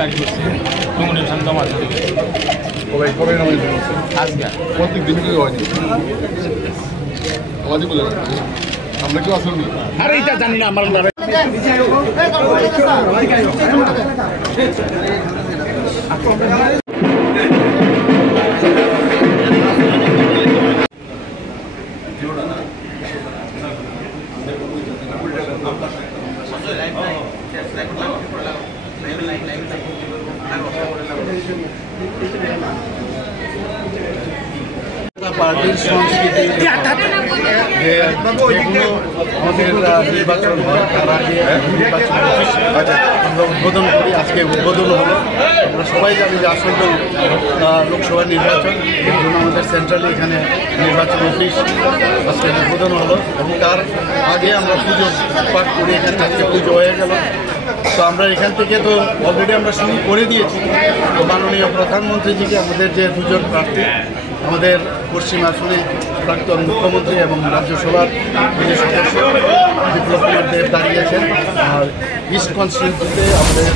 Light করছে nomination জমা দিতে কবে নমিনেশন হচ্ছে আজকে প্রত্যেক দিন কি হয়নি আমাদের বলে আমরা কেউ আসুন আরে এটা জানি না আমার পার্টির সংস্কৃতি আমাদের নির্বাচন হয় তার আগে নির্বাচন আমরা উদ্বোধন করি। আজকে উদ্বোধন হলো। আমরা সবাই জানি যে আসন্ন লোকসভা নির্বাচন, এর জন্য আমাদের সেন্ট্রালি এখানে নির্বাচন অফিস আজকে উদ্বোধন হলো এবং তার আগে আমরা পুজো পাঠ করি। এখানে আজকে পুজো হয়ে গেল। তো আমরা এখান থেকে তো অলরেডি আমরা শুরু করে দিয়েছি। তো মাননীয় প্রধানমন্ত্রীজিকে আমাদের যে দুজন প্রার্থী, আমাদের পশ্চিম আসনে প্রাক্তন মুখ্যমন্ত্রী এবং রাজ্যসভার যে সদস্য বিপ্লব কুমার দেব দাঁড়িয়েছেন, আর ইস্ট কনস্টিটিউন্সিতে আমাদের